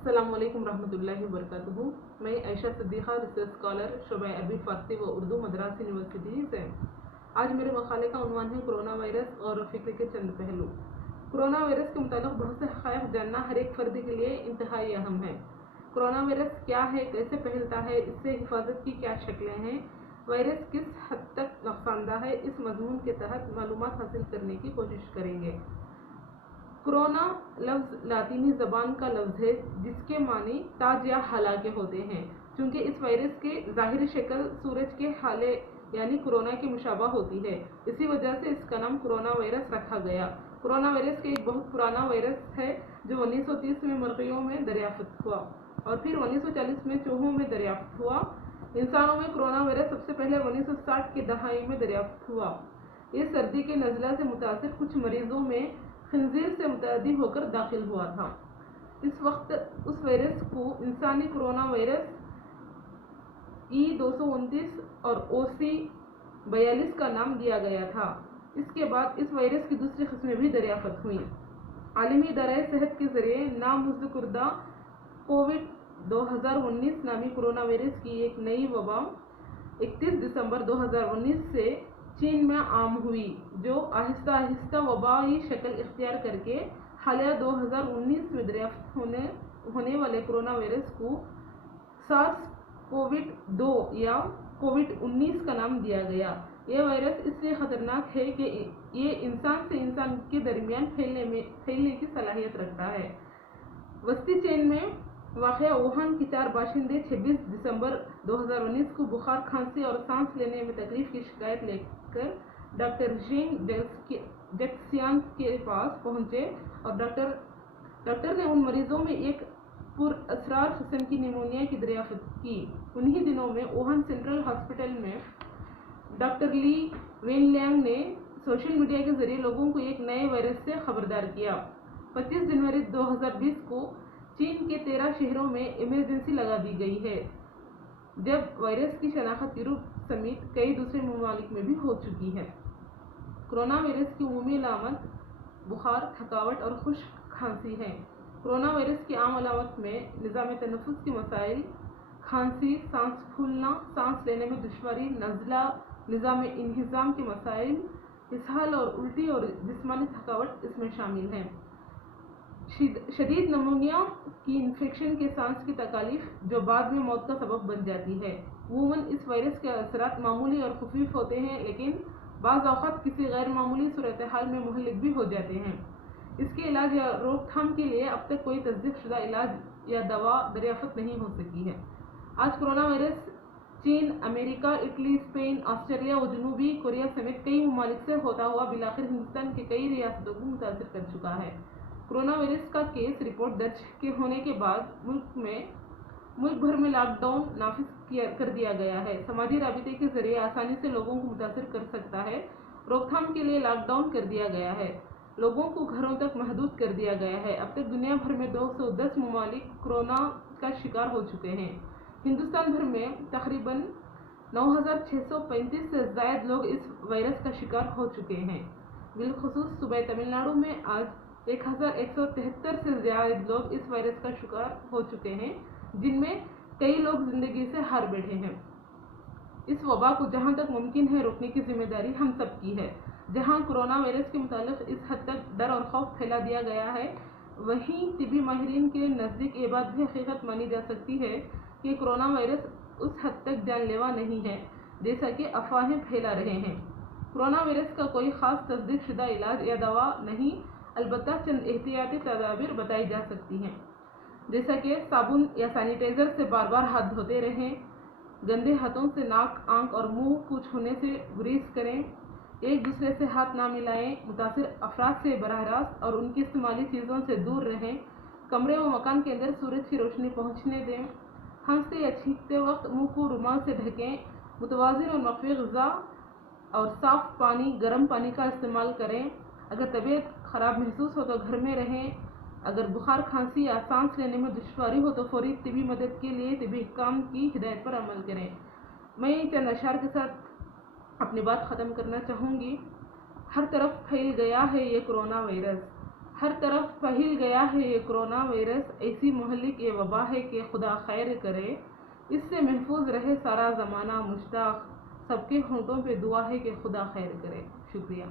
अस्सलाम वालेकुम रहमतुल्लाहि व बरकातुहू। मैं आयशा सिद्दीक़ा, रिसर्च स्कॉलर शोबा अरबी फ़ारसी व उर्दू मद्रास यूनिवर्सिटी से। आज मेरे मकाले का उन्वान है कोरोना वायरस और फ़िक्र के चंद पहलू। कोरोना वायरस के मुताबिक बहुत से हक़ाइक़ जानना हर एक फ़र्द के लिए इंतहाई अहम है। कोरोना वायरस क्या है, कैसे फैलता है, इससे हिफाजत की क्या शक्लें हैं, वायरस किस हद तक नुकसानदा है, इस मज़मून के तहत मालूमात हासिल करने की कोशिश करेंगे। कोरोना लफ्ज़ लातीनी ज़बान का लफ्ज़ है जिसके मानी ताज या हालाके होते हैं। चूँकि इस वायरस के ज़ाहिरी शक्ल सूरज के हाले यानी कोरोना की मुशाबा होती है, इसी वजह से इसका नाम कोरोना वायरस रखा गया। कोरोना वायरस के एक बहुत पुराना वायरस है जो 1930 में मुर्गियों में दरियाफ्त हुआ और फिर 1940 में चूहों में दरियाफ्त हुआ। इंसानों में कोरोना वायरस सबसे पहले 1960 की दहाई में दरियाफ्त हुआ। ये सर्दी के नज़ला से मुतासिर कुछ मरीजों में खंजीर से मुतअद्दी होकर दाखिल हुआ था। इस वक्त उस वायरस को इंसानी कोरोना वायरस E229 और OC42 का नाम दिया गया था। इसके बाद इस वायरस की दूसरी किस्में भी दरियाफ्त हुई। आलमी इदारे सेहत के जरिए नामुज़्ज़कुर्दा कोविड-2019 नामी कोरोना वायरस की एक नई वबा 31 दिसंबर 2019 से चीन में आम हुई, जो आहिस्ता आहिस्ता वबाई शक्ल इख्तियार करके हालिया 2019 में दरियाफ्त होने वाले कोरोना वायरस को सार्स कोविड-2 या कोविड-19 का नाम दिया गया। यह वायरस इसलिए ख़तरनाक है कि ये इंसान से इंसान के दरमियान फैलने की सलाहियत रखता है। वस्ती चीन में वाक़या वुहान के 4 बाशिंदे 26 दिसंबर 2019 को बुखार, खांसी और सांस लेने में तकलीफ की शिकायत लेकर डॉक्टर ज़ेंग जैक्सियांग के पास पहुंचे और डॉक्टर ने उन मरीजों में एक पुरअसरार किस्म की निमोनिया की दरियाफ्त की। उन्हीं दिनों में वुहान सेंट्रल हॉस्पिटल में डॉक्टर ली वेनलियांग ने सोशल मीडिया के जरिए लोगों को एक नए वायरस से खबरदार किया। 25 जनवरी 2020 को चीन के 13 शहरों में इमरजेंसी लगा दी गई है, जब वायरस की शनाख्त यूरोप समेत कई दूसरे ममालिक में भी हो चुकी है। कोरोना वायरस की उमूमी अलामत बुखार, थकावट और खुश्क खांसी है। कोरोना वायरस की आम अलामत में निज़ाम तनफ़ुस के मसाइल, खांसी, सांस फूलना, सांस लेने में दुश्वारी, नज़ला, निज़ाम इंहिज़ाम के मसाइल, इसहाल और उल्टी और जिस्मानी थकावट इसमें शामिल हैं। शदीद नमूनिया की इन्फेक्शन के सांस की तकालीफ जो बाद में मौत का सबब बन जाती है। अमूमन इस वायरस के असरात मामूली और खुफीफ होते हैं, लेकिन बाज़ औक़ात किसी गैर मामूली सूरत हाल में मुहल्लिक भी हो जाते हैं। इसके इलाज या रोकथाम के लिए अब तक कोई तस्दीक शुदा इलाज या दवा दरियाफ्त नहीं हो सकी है। आज कोरोना वायरस चीन, अमेरिका, इटली, स्पेन, ऑस्ट्रेलिया और जनूबी कोरिया समेत कई ममालिक से होता हुआ बिलाखिर हिंदुस्तान के कई रियासतों को मुतासिर कर चुका है। कोरोना वायरस का केस रिपोर्ट दर्ज के होने के बाद मुल्क भर में लॉकडाउन नाफिज कर दिया गया है। समाजी राबिते के जरिए आसानी से लोगों को मुतासिर कर सकता है। रोकथाम के लिए लॉकडाउन कर दिया गया है। लोगों को घरों तक महदूद कर दिया गया है। अब तक दुनिया भर में 210 ममालिक कोरोना का शिकार हो चुके हैं। हिंदुस्तान भर में तकरीबन 9635 से ज़ायद लोग इस वायरस का शिकार हो चुके हैं। बिलखुसूस सूबे तमिलनाडु में आज 1173 से ज़्यादा लोग इस वायरस का शिकार हो चुके हैं, जिनमें कई लोग जिंदगी से हार बैठे हैं। इस वबा को जहां तक मुमकिन है रोकने की जिम्मेदारी हम सब की है। जहां कोरोना वायरस के मुतालिक इस हद तक डर और खौफ फैला दिया गया है, वहीं तिबी माहिरीन के नज़दीक ये बात भी हकीकत मानी जा सकती है कि कोरोना वायरस उस हद तक जानलेवा नहीं है जैसा कि अफवाहें फैला रहे हैं। कोरोना वायरस का कोई ख़ास तस्दीक शुदा इलाज या दवा नहीं, अलबत्ता चंद एहतियाती तदाबीर बताई जा सकती हैं, जैसा कि साबुन या सैनिटाइज़र से बार बार हाथ धोते रहें, गंदे हाथों से नाक, आंख और मुंह को छूने से गुरेज करें, एक दूसरे से हाथ ना मिलाएं, मुतासिर अफराद से बराह रास्त और उनकी इस्तेमाली चीज़ों से दूर रहें, कमरे व मकान के अंदर सूरज की रोशनी पहुँचने दें, खांसते या छींकते वक्त मुंह को रुमाल से ढकें, मुतवाज़िन और मक़वी ग़िज़ा और साफ़ पानी, गर्म पानी का इस्तेमाल करें। अगर तबीयत ख़राब महसूस हो तो घर में रहें। अगर बुखार, खांसी या सांस लेने में दुश्वारी हो तो फौरी तिबी मदद के लिए तिबी हिक्काम की हिदायत पर अमल करें। मैं चंद अशार के साथ अपनी बात ख़त्म करना चाहूँगी। हर तरफ फैल गया है ये कोरोना वायरस। ہر طرف پھیل گیا ہے یہ کرونا وائرس، ایسی مہلک یہ وبا ہے کہ خدا خیر کرے، اس سے محفوظ رہے سارا زمانہ مشتاق، سب کے ہونٹوں پہ دعا ہے کہ خدا خیر کرے۔ شکریہ۔